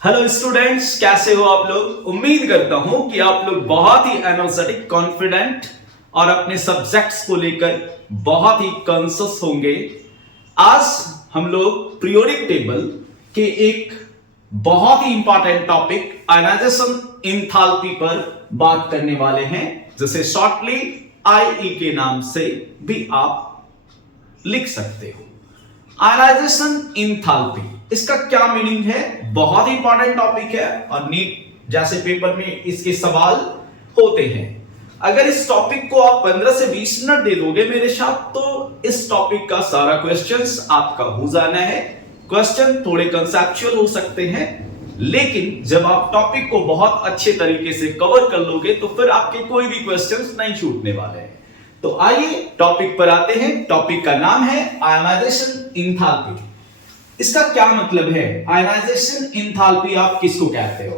Hello students, कैसे हो आप लोग। उम्मीद करता हूं कि आप लोग बहुत ही एनर्जेटिक, कॉन्फिडेंट और अपने सब्जेक्ट्स को लेकर बहुत ही कॉन्शियस होंगे। आज हम लोग पीरियोडिक टेबल के एक बहुत ही इंपॉर्टेंट टॉपिक आयनाइजेशन एंथैल्पी पर बात करने वाले हैं, जिसे शॉर्टली आईई के नाम से भी आप लिख सकते हो। आयनाइजेशन एंथैल्पी, इसका क्या मीनिंग है? बहुत ही इंपॉर्टेंट टॉपिक है और नीट जैसे पेपर में इसके सवाल होते हैं। अगर इस टॉपिक को आप 15 से 20 मिनट दे दोगे मेरे साथ, तो इस टॉपिक का सारा क्वेश्चंस आपका हो जाना है। क्वेश्चन थोड़े कंसेप्चुअल हो सकते हैं, लेकिन जब आप टॉपिक को बहुत अच्छे तरीके से कवर कर लोगे तो फिर आपके कोई भी क्वेश्चंस नहीं छूटने वाले हैं। तो आइए टॉपिक पर आते हैं। टॉपिक का नाम है आयनाइजेशन एंथैल्पी। इसका क्या मतलब है? आयनाइजेशन एंथैल्पी आप किसको कहते हो?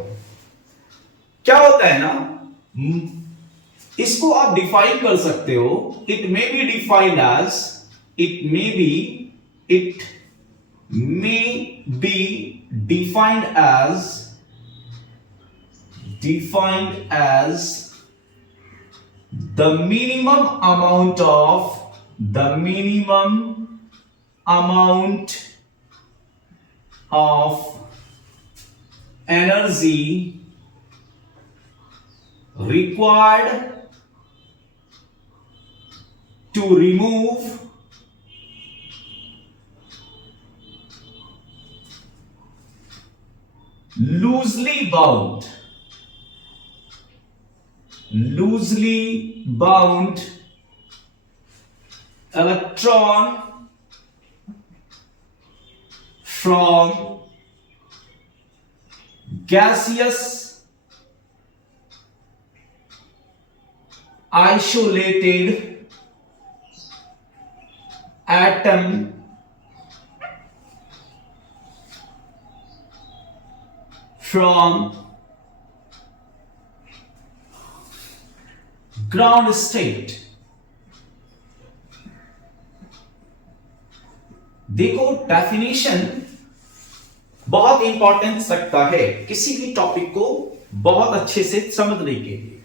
क्या होता है ना, इसको आप डिफाइन कर सकते हो। It may be defined as defined as the minimum amount of energy required to remove loosely bound electron from gaseous isolated atom from ground state। देखो, डेफिनेशन बहुत इंपॉर्टेंस रखता है किसी भी टॉपिक को बहुत अच्छे से समझने के लिए।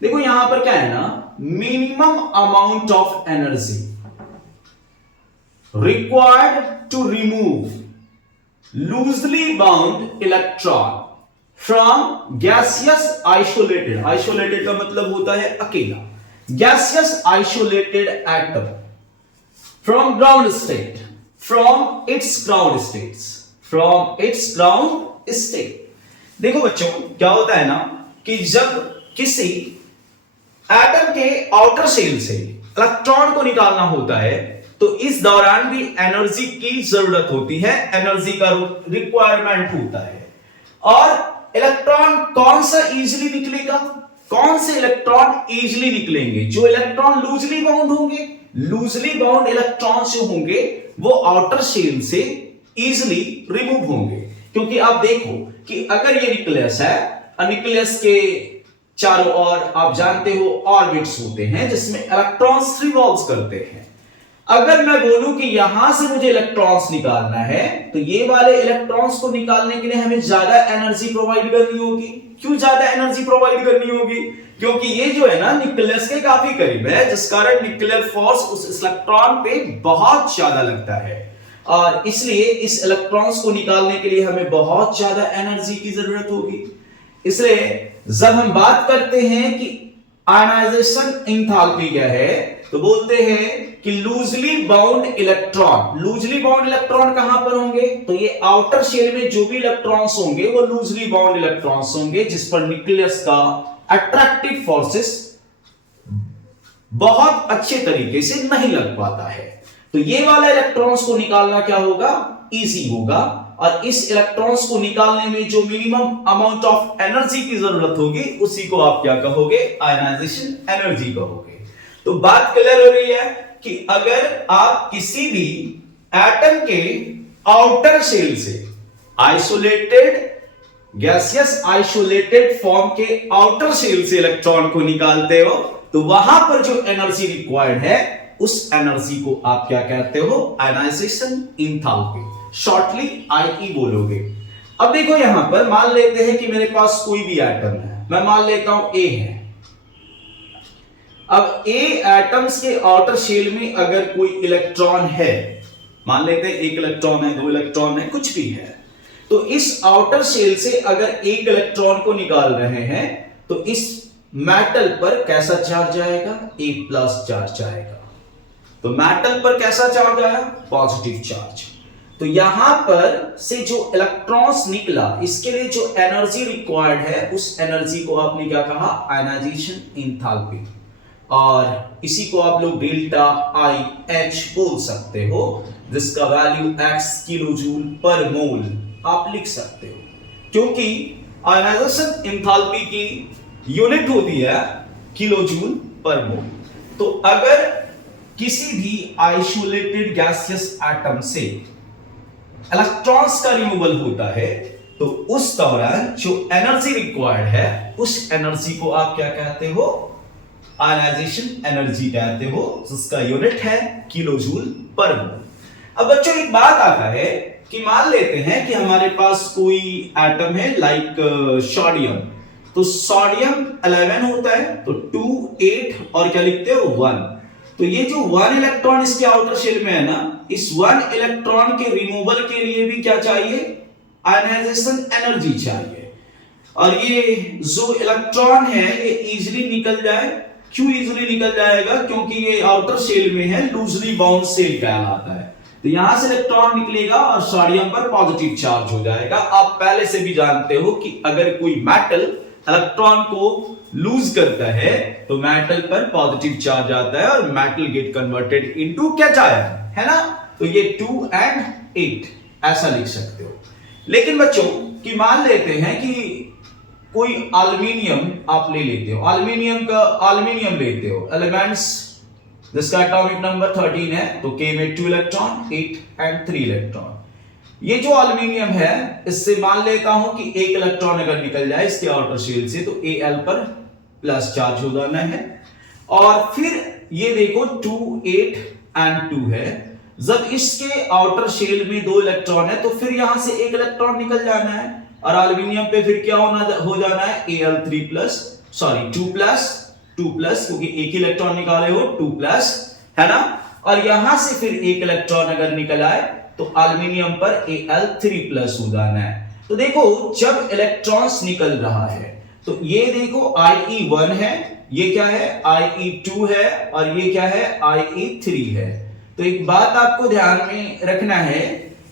देखो यहां पर क्या है ना, minimum amount of energy required to remove loosely bound electron from gaseous isolated का मतलब होता है अकेला। Gaseous isolated atom from ground state, from its ground state. देखो बच्चों, क्या होता है ना कि जब किसी एटम के आउटर शेल से इलेक्ट्रॉन को निकालना होता है तो इस दौरान भी एनर्जी की जरूरत होती है, एनर्जी का रिक्वायरमेंट होता है। और इलेक्ट्रॉन कौन सा इजीली निकलेगा? कौन से इलेक्ट्रॉन इजीली निकलेंगे? जो इलेक्ट्रॉन लूजली बाउंड होंगे। लूजली बाउंड इलेक्ट्रॉन जो होंगे वो आउटर शेल से इजीली रिमूव होंगे। क्योंकि आप देखो कि अगर ये न्यूक्लियस है, न्यूक्लियस के चारों ओर आप जानते हो ऑर्बिट्स होते हैं जिसमें इलेक्ट्रॉन्स रिवॉल्व करते हैं। अगर मैं बोलूं कि यहां से मुझे इलेक्ट्रॉन्स निकालना है तो ये वाले इलेक्ट्रॉन्स को निकालने के लिए हमें ज्यादा एनर्जी प्रोवाइड करनी होगी। क्यों ज्यादा एनर्जी प्रोवाइड करनी होगी? क्योंकि ये जो है ना न्यूक्लियस के काफी करीब है, जिस कारण न्यूक्लियर फोर्स उस इलेक्ट्रॉन पे बहुत ज्यादा लगता है और इसलिए इस इलेक्ट्रॉन्स को निकालने के लिए हमें बहुत ज्यादा एनर्जी की जरूरत होगी। इसलिए जब हम बात करते हैं कि आयनाइजेशन एंथैल्पी क्या है, तो बोलते हैं कि लूजली बाउंड इलेक्ट्रॉन कहां पर होंगे? तो ये आउटर शेल में जो भी इलेक्ट्रॉन्स होंगे वो लूजली बाउंड इलेक्ट्रॉन्स होंगे, जिस पर न्यूक्लियस का अट्रैक्टिव फोर्सेस बहुत अच्छे तरीके से नहीं लग पाता है। तो ये वाला इलेक्ट्रॉन्स को निकालना क्या होगा? इजी होगा। और इस इलेक्ट्रॉन्स को निकालने में जो मिनिमम अमाउंट ऑफ एनर्जी की जरूरत होगी उसी को आप क्या कहोगे? आयनाइजेशन एनर्जी कहोगे। तो बात क्लियर हो रही है कि अगर आप किसी भी एटम के आउटर शेल से आइसोलेटेड गैसियस आइसोलेटेड फॉर्म के आउटर शेल से इलेक्ट्रॉन को निकालते हो तो वहां पर जो एनर्जी रिक्वायर्ड है उस एनर्जी को आप क्या कहते हो? आयनाइजेशन एंथैल्पी, शॉर्टली आईई बोलोगे। अब देखो यहां पर मान लेते हैं कि मेरे पास कोई भी एटम है, मैं मान लेता हूं ए है। अब ए एटम्स के आउटर शेल में अगर कोई इलेक्ट्रॉन है, मान लेते हैं एक इलेक्ट्रॉन है, दो इलेक्ट्रॉन है, कुछ भी है, तो इस आउटर शेल से अगर एक इलेक्ट्रॉन को निकाल रहे हैं तो इस मेटल पर कैसा चार्ज आएगा? ए प्लस चार्ज आएगा। तो मेटल पर कैसा चार्ज आया? Positive charge. तो यहां पर से जो इलेक्ट्रॉन्स निकला, इसके लिए जो एनर्जी रिक्वायर्ड है उस एनर्जी को आपने क्या कहा? Ionization enthalpy. और इसी को आप लोग डेल्टा आई एच बोल सकते हो, जिसका वैल्यू x किलोजूल पर मोल आप लिख सकते हो, क्योंकि आयनाइजेशन एंथैल्पी की यूनिट होती है किलोजूल पर मोल। तो अगर किसी भी आइसोलेटेड गैसियस एटम से इलेक्ट्रॉन्स का रिमूवल होता है तो उस दौरान जो एनर्जी रिक्वायर्ड है उस एनर्जी को आप क्या कहते हो? आयनाइजेशन एनर्जी कहते हो, जिसका यूनिट है किलोजूल पर मोल। अब बच्चों एक बात आता है कि मान लेते हैं कि हमारे पास कोई एटम है लाइक सोडियम, तो सोडियम 11 होता है, तो 2 8 और क्या लिखते हो? 1। तो ये जो 1 इलेक्ट्रॉन इसके आउटर शेल में है ना, इस 1 इलेक्ट्रॉन के रिमूवल के लिए भी क्या चाहिए? आयनाइजेशन एनर्जी चाहिए। और ये जो इलेक्ट्रॉन है ये इजीली निकल जाए। क्यों इजीली निकल जाएगा? क्योंकि ये आउटर शेल में है, लूजली बाउंड शेल कहलाता है। तो यहां से इलेक्ट्रॉन निकलेगा और सोडियम पर पॉजिटिव चार्ज हो जाएगा। आप पहले से भी जानते हो कि अगर कोई मेटल इलेक्ट्रॉन को लूज करता है तो मेटल पर पॉजिटिव चार्ज आता है और metal get converted into cation, है ना? तो ये 2 and 8 ऐसा लिख सकते हो। लेकिन बच्चों कि मान लेते हैं कि कोई एल्युमिनियम आप ले लेते हो, एल्युमिनियम लेते हो, एलिमेंट्स जिसका एटॉमिक नंबर 13 है, तो K में 2 इलेक्ट्रॉन, 8 and 3 इलेक्ट्रॉन। ये जो एल्युमिनियम है इससे मान लेता हूं कि एक इलेक्ट्रॉन अगर निकल जाए इसके आउटर शेल से तो Al पर प्लस चार्ज हो जाना है। और फिर ये देखो 2 8 and 2 है, जब इसके आउटर शेल में 2 इलेक्ट्रॉन है तो फिर यहां से एक इलेक्ट्रॉन निकल जाना है और एल्युमिनियम पे फिर क्या हो जाना है? Al3 प्लस, सॉरी 2 प्लस, क्योंकि एक ही इलेक्ट्रॉन निकाले हो 2 प्लस, है ना? और यहां से फिर एक इलेक्ट्रॉन अगर निकल आए तो एल्युमिनियम पर Al3 प्लस हो जाना है। तो देखो जब इलेक्ट्रॉन्स निकल रहा है तो ये देखो IE1 है, ये क्या है? IE2 है, और ये क्या है? IE3 है। तो एक बात आपको ध्यान में रखना है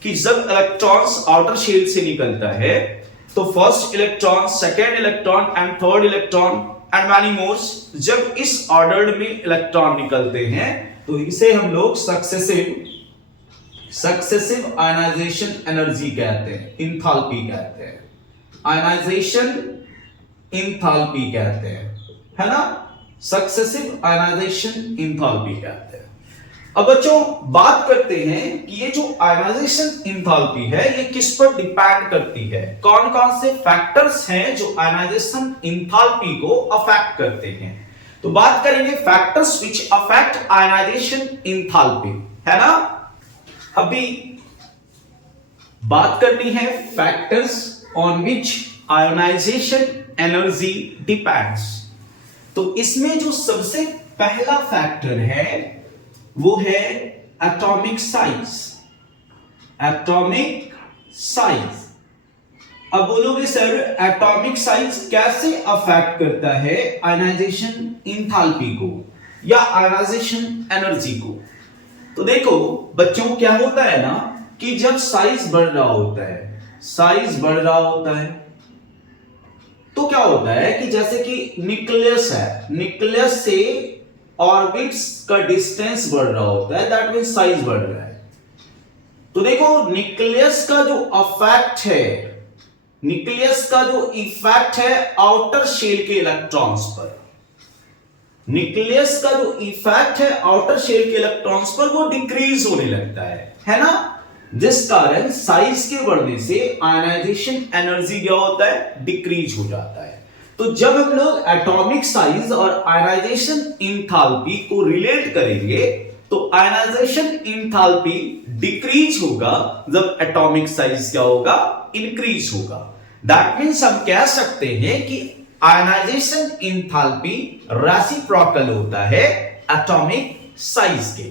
कि जब इलेक्ट्रॉन्स आउटर शेल से निकलता है तो first electron, second electron and third electron and many mores, जब इस ऑर्डर में इलेक्ट्रॉन निकलते हैं तो इसे हम लोग सक्सेसिव आयनाइजेशन एनर्जी कहते हैं, इंथैल्पी कहते हैं, आयनाइजेशन इंथैल्पी कहते हैं, है ना? सक्सेसिव आयनाइजेशन इंथैल्पी कहते हैं। अब बच्चों बात करते हैं कि ये जो आयनाइजेशन इंथैल्पी है ये किस पर डिपेंड करती है, कौन कौन से फैक्टर्स हैं जो आयनाइजेशन इंथैल्पी को अफेक्ट करते हैं। तो बात करेंगे factors which affect ionization enthalpy, है ना? अभी बात करनी है factors on which ionization energy depends. तो इसमें जो सबसे पहला फैक्टर है वो है एटॉमिक साइज। Atomic size. अब बोलोगे सर एटॉमिक साइज कैसे अफेक्ट करता है आयनाइजेशन इंथैल्पी को या आयनाइजेशन एनर्जी को? तो देखो बच्चों क्या होता है ना कि जब साइज बढ़ रहा होता है, साइज बढ़ रहा होता है तो क्या होता है कि जैसे कि न्यूक्लियस है, न्यूक्लियस से ऑर्बिट्स का डिस्टेंस बढ़ रहा होता है, दैट मींस साइज बढ़ रहा है। तो देखो न्यूक्लियस का जो इफेक्ट है, न्यूक्लियस का जो इफेक्ट है आउटर शेल के इलेक्ट्रॉन्स पर, न्यूक्लियस का जो इफेक्ट है आउटर शेल के इलेक्ट्रॉन्स पर वो डिक्रीज होने लगता है ना? जिस कारण साइज के बढ़ने से आयनाइजेशन एनर्जी क्या होता है? डिक्रीज हो जाता है। तो जब हम लोग एटॉमिक साइज और आयनाइजेशन इंथैल्पी को रिलेट करेंगे तो आयनाइजेशन इंथैल्पी डिक्रीज होगा जब एटॉमिक साइज क्या होगा, इंक्रीज होगा। दैट मीन्स हम कह सकते हैं कि आयनाइजेशन इंथैल्पी रेसिप्रोकल होता है एटॉमिक साइज के।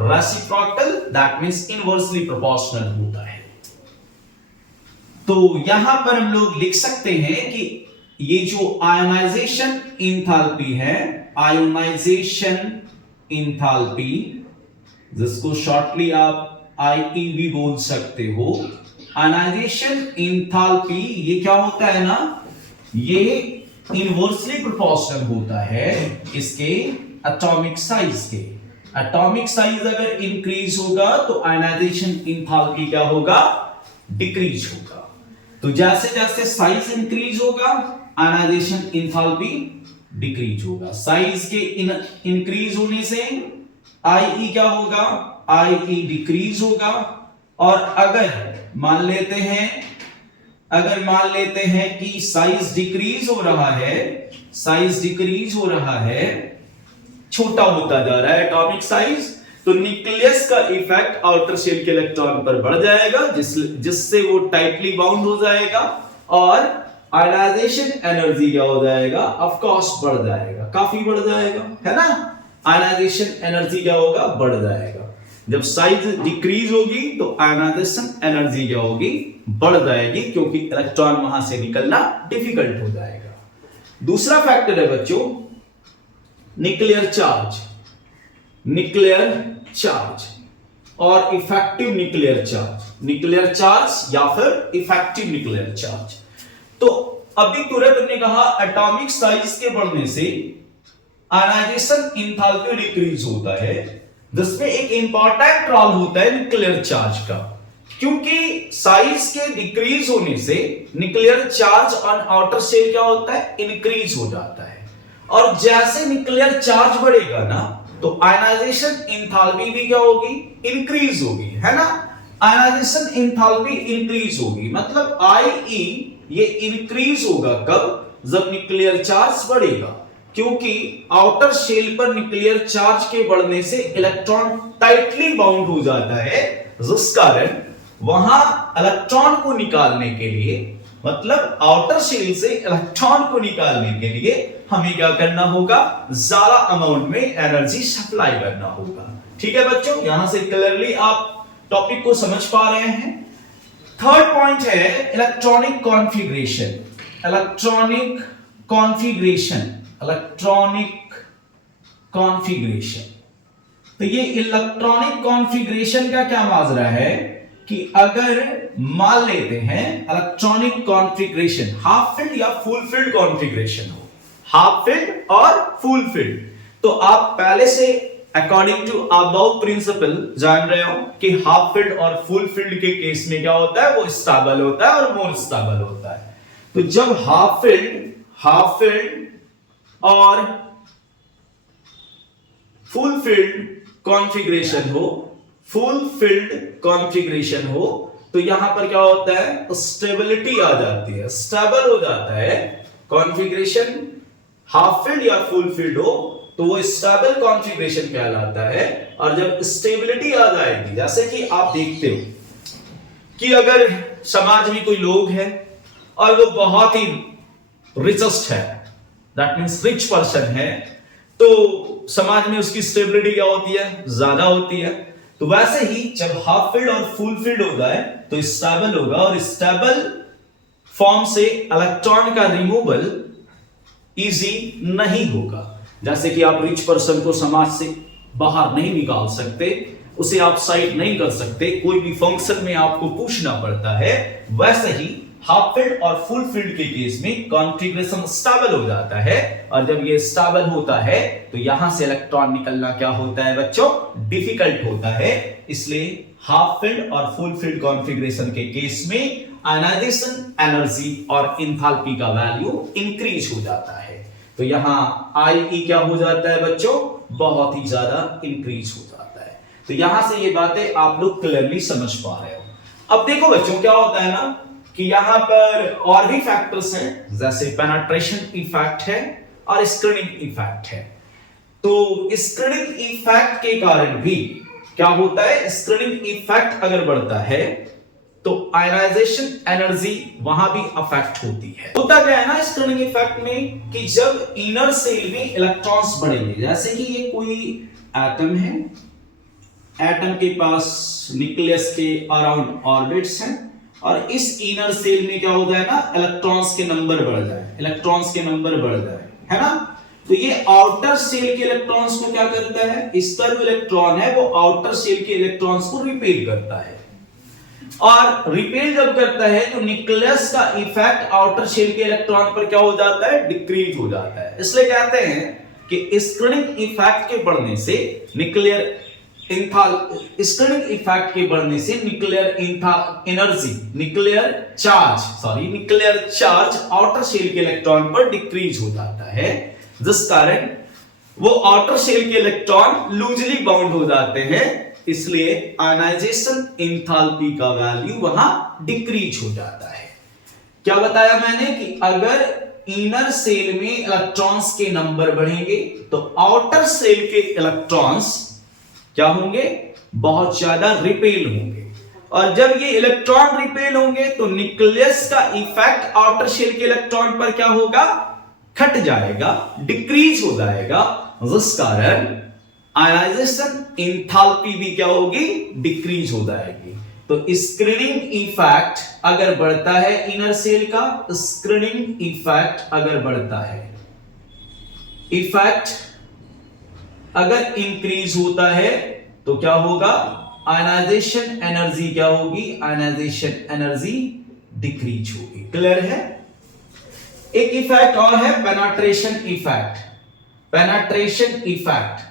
Reciprocal that means inversely proportional होता है। तो यहां पर हम लोग लिख सकते हैं कि ये जो आयोनाइजेशन इंथैल्पी है, आयोनाइजेशन इंथैल्पी, जिसको शॉर्टली आप आईई भी बोल सकते हो, आयोनाइजेशन इंथैल्पी ये क्या होता है ना, ये इनवर्सली प्रोपोर्शनल होता है इसके एटॉमिक साइज के। एटॉमिक साइज अगर इंक्रीज होगा तो आयोनाइजेशन इंथैल्पी क्या होगा, डिक्रीज होगा। तो जैसे जैसे साइज इंक्रीज होगा आयोनाइजेशन इंथैल्पी डिक्रीज होगा। साइज के इंक्रीज होने से आईई क्या होगा, आईई डिक्रीज होगा। और अगर मान लेते हैं कि साइज डिक्रीज हो रहा है, साइज डिक्रीज हो रहा है, छोटा होता जा रहा है एटॉमिक साइज, तो न्यूक्लियस का इफेक्ट आउटर शेल के इलेक्ट्रॉन पर बढ़ जाएगा, जिससे वो टाइटली बाउंड हो जाएगा और आयनाइजेशन एनर्जी क्या हो जाएगा, ऑफ कोर्स बढ़ जाएगा, काफी बढ़ जाएगा, है ना। आयनाइजेशन एनर्जी क्या होगा, बढ़ जाएगा। जब साइज डिक्रीज होगी तो आयनाइजेशन एनर्जी क्या होगी, बढ़ जाएगी, क्योंकि इलेक्ट्रॉन वहां से निकलना डिफिकल्ट हो जाएगा। दूसरा फैक्टर है बच्चों न्यूक्लियर चार्ज, न्यूक्लियर चार्ज और effective nuclear charge, nuclear charge या फिर इफेक्टिव न्यूक्लियर चार्ज। तो अभी तुरंत हमने कहा एटॉमिक साइज के बढ़ने से आयनाइजेशन इंथैल्पी डिक्रीज होता है, जिसमें एक इंपॉर्टेंट रोल होता है न्यूक्लियर चार्ज का, क्योंकि साइज के डिक्रीज होने से nuclear charge on outer shell क्या होता है, इंक्रीज हो जाता है। और जैसे न्यूक्लियर चार्ज बढ़ेगा ना तो आयनाइजेशन इंथैल्पी भी क्या होगी, इंक्रीज होगी, है ना। आयनाइजेशन इंथैल्पी इंक्रीज होगी, मतलब आईई ये इंक्रीज होगा कब, जब न्यूक्लियर चार्ज बढ़ेगा, क्योंकि आउटर शेल पर न्यूक्लियर चार्ज के बढ़ने से इलेक्ट्रॉन टाइटली बाउंड हो जाता है, जिस कारण वहां इलेक्ट्रॉन को निकालने के लिए, मतलब आउटर शेल से इलेक्ट्रॉन को निकालने के लिए हमें क्या करना होगा, ज्यादा अमाउंट में एनर्जी सप्लाई करना होगा। ठीक है बच्चों, यहां से क्लियरली आप टॉपिक को समझ पा रहे हैं। थर्ड पॉइंट है electronic configuration, electronic configuration, electronic configuration. तो ये इलेक्ट्रॉनिक कॉन्फ़िगरेशन का क्या माजरा है कि अगर मान लेते हैं इलेक्ट्रॉनिक कॉन्फ़िगरेशन हाफ फील्ड या फुल फील्ड कॉन्फ़िगरेशन हो, हाफ फील्ड और फुल फील्ड, तो आप पहले से अकॉर्डिंग टू अबव प्रिंसिपल जान रहे हो कि हाफ फील्ड और फुल फील्ड के केस में क्या होता है, वो स्टेबल होता है और मोर स्टेबल होता है। तो जब हाफ फील्ड और फुल फील्ड कॉन्फ़िगरेशन हो, फुल फील्ड कॉन्फ़िगरेशन हो, तो यहां पर क्या होता है, स्टेबिलिटी आ जाती है, स्टेबल हो जाता है कॉन्फ़िगरेशन। हाफ फील्ड या फुल फील्ड हो तो वो स्टेबल कॉन्फ़िगरेशन कहलाता है। और जब स्टेबिलिटी आ जाएगी, जैसे कि आप देखते हो कि अगर समाज में कोई लोग है और वो बहुत ही रिचेस्ट है, दैट मींस रिच पर्सन है, तो समाज में उसकी स्टेबिलिटी क्या होती है, ज्यादा होती है। तो वैसे ही जब हाफ फील्ड और फुल फील्ड होगा है तो स्टेबल होगा, और स्टेबल फॉर्म से इलेक्ट्रॉन का रिमूवल इजी नहीं होगा। जैसे कि आप रिच पर्सन को समाज से बाहर नहीं निकाल सकते, उसे आप साइड नहीं कर सकते, कोई भी फंक्शन में आपको पूछना पड़ता है, वैसे ही हाफ फील्ड और फुल फील्ड के केस में कॉन्फ़िगरेशन स्टेबल हो जाता है। और जब ये स्टेबल होता है तो यहां से इलेक्ट्रॉन निकलना क्या होता है बच्चों, डिफिकल्ट होता है। इसलिए हाफ फील्ड और फुल फील्ड कॉन्फ़िगरेशन के केस में आयनाइजेशन एनर्जी और इंथैल्पी का वैल्यू इंक्रीज हो जाता है। तो यहां आईई क्या हो जाता है बच्चों, बहुत ही ज्यादा इंक्रीज हो जाता है। तो यहां से ये बातें आप लोग क्लियरली समझ पा रहे हो। अब देखो बच्चों क्या होता है ना कि यहां पर और भी फैक्टर्स हैं, जैसे पेनिट्रेशन इफेक्ट है और स्क्रीनिंग इफेक्ट है। तो स्क्रीनिंग इफेक्ट के कारण भी क्या होता है, स्क्रीनिंग इफेक्ट अगर बढ़ता है तो आयनाइजेशन एनर्जी वहां भी अफेक्ट होती है। होता क्या है ना स्क्रीनिंग इफेक्ट में कि जब इनर सेल में इलेक्ट्रॉन्स बढ़ेंगे, जैसे कि ये कोई एटम है, एटम के पास न्यूक्लियस के अराउंड ऑर्बिट्स हैं और इस इनर सेल में क्या होता है ना, इलेक्ट्रॉन्स के नंबर बढ़ जाए, इलेक्ट्रॉन्स के नंबर बढ़ जाए, है ना। तो ये आउटर सेल के इलेक्ट्रॉन्स को क्या करता है, इसका जो इलेक्ट्रॉन है वो आउटर सेल के इलेक्ट्रॉन्स को रिपेल करता है, और रिपेल जब करता है तो न्यूक्लियस का इफेक्ट आउटर शेल के इलेक्ट्रॉन पर क्या हो जाता है, डिक्रीज हो जाता है। इसलिए कहते हैं कि स्क्रीनिंग इफेक्ट के बढ़ने से न्यूक्लियर स्क्रीनिंग इफेक्ट के बढ़ने से nuclear energy, nuclear charge outer shell के इलेक्ट्रॉन पर डिक्रीज हो जाता है, जिस कारण वो आउटर शेल के इलेक्ट्रॉन लूजली बाउंड हो जाते हैं, इसलिए आयनाइजेशन एंथैल्पी का वैल्यू वहां डिक्रीज हो जाता है। क्या बताया मैंने कि अगर इनर सेल में इलेक्ट्रॉन्स के नंबर बढ़ेंगे तो आउटर सेल के इलेक्ट्रॉन्स क्या होंगे, बहुत ज्यादा रिपेल होंगे, और जब ये इलेक्ट्रॉन रिपेल होंगे तो न्यूक्लियस का इफेक्ट आउटर शेल के इलेक्ट्रॉन पर क्या होगा, घट जाएगा, डिक्रीज हो जाएगा, जिस कारण आयनाइजेशन एंथैल्पी भी क्या होगी, डिक्रीज हो जाएगी। तो स्क्रीनिंग इफेक्ट अगर बढ़ता है इनर सेल का, स्क्रीनिंग इफेक्ट अगर बढ़ता है, इफेक्ट अगर इंक्रीज होता है तो क्या होगा, आयनाइजेशन एनर्जी क्या होगी, आयनाइजेशन एनर्जी डिक्रीज होगी। क्लियर है। एक इफेक्ट और है penetration effect, penetration effect,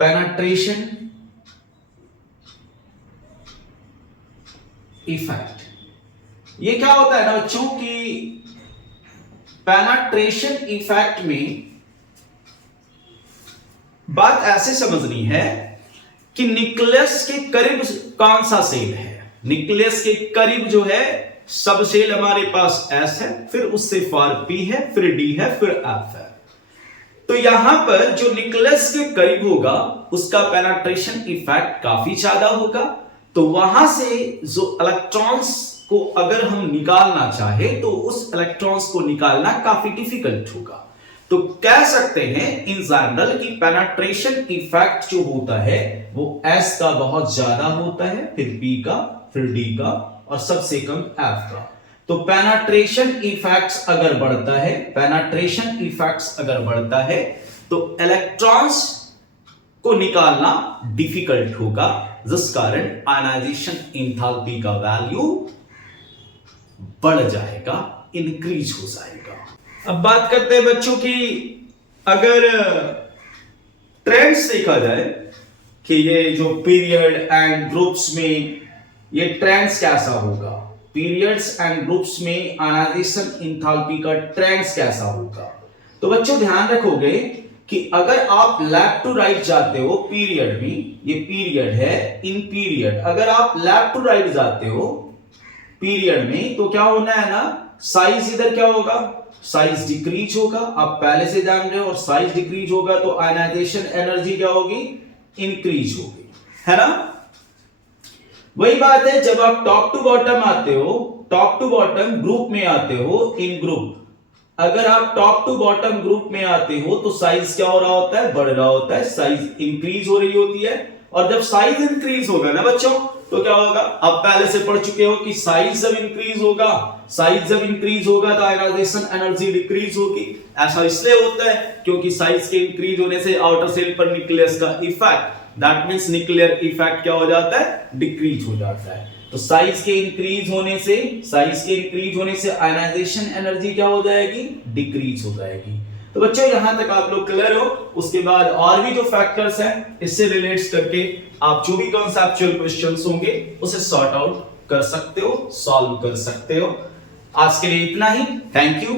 penetration effect. ये क्या होता है ना बच्चों की, पेनिट्रेशन इफेक्ट में बात ऐसे समझनी है कि न्यूक्लियस के करीब कौन सा सेल है, न्यूक्लियस के करीब जो है सब सेल हमारे पास S है, फिर उससे फार P है, फिर D है, फिर F है। तो यहां पर जो न्यूक्लियस के करीब होगा उसका पेनिट्रेशन इफेक्ट काफी ज्यादा होगा, तो वहां से जो इलेक्ट्रॉन्स को अगर हम निकालना चाहे तो उस इलेक्ट्रॉन्स को निकालना काफी डिफिकल्ट होगा। तो कह सकते हैं इन जनरल कि पेनिट्रेशन इफेक्ट जो होता है वो S का बहुत ज्यादा होता है, फिर P का, फिर D का, और सबसे कम F का। तो पेनिट्रेशन इफेक्ट्स अगर बढ़ता है, पेनिट्रेशन इफेक्ट्स अगर बढ़ता है तो इलेक्ट्रॉन्स को निकालना डिफिकल्ट होगा, जिस कारण आयनाइजेशन एंथैल्पी का वैल्यू बढ़ जाएगा, इंक्रीज हो जाएगा। अब बात करते हैं बच्चों की, अगर ट्रेंड्स देखा जाए कि ये जो पीरियड एंड ग्रुप्स में ये ट्रेंड्स कैसा होगा, पीरियड्स एंड ग्रुप्स में आयनाइजेशन एंथैल्पी का ट्रेंड्स कैसा होगा। तो बच्चों ध्यान रखोगे कि अगर आप लेफ्ट टू राइट जाते हो पीरियड में, ये पीरियड है, इन पीरियड अगर आप लेफ्ट टू राइट जाते हो पीरियड में तो क्या होना है ना, साइज इधर क्या होगा, साइज डिक्रीज होगा, आप पहले से जान रहे हो, और साइज डिक्रीज होगा तो आयनाइजेशन एनर्जी क्या होगी, इंक्रीज होगी, है ना। वही बात है जब आप टॉप टू बॉटम आते हो, टॉप टू बॉटम ग्रुप में आते हो, इन ग्रुप अगर आप टॉप टू बॉटम ग्रुप में आते हो तो साइज क्या हो रहा होता है, बढ़ रहा होता है, साइज इंक्रीज हो रही होती है। और जब साइज इंक्रीज होगा ना बच्चों तो क्या होगा, आप पहले से पढ़ चुके हो कि साइज जब इंक्रीज होगा, साइज जब इंक्रीज होगा तो आयनाइजेशन एनर्जी डिक्रीज होगी। ऐसा इसलिए होता है क्योंकि साइज के इंक्रीज होने से आउटर सेल पर न्यूक्लियस का effect, that means nuclear effect क्या हो जाता है, डिक्रीज हो जाता है। तो साइज के इंक्रीज होने से आयनाइजेशन एनर्जी क्या हो जाएगी, डिक्रीज हो जाएगी। तो बच्चों यहां तक आप लोग क्लियर हो। उसके बाद और भी जो फैक्टर्स हैं इससे रिलेट्स करके आप जो भी कॉन्सेप्चुअल क्वेश्चंस होंगे उसे सॉर्ट आउट कर सकते हो, सॉल्व कर सकते हो। आज के लिए इतना ही, थैंक यू।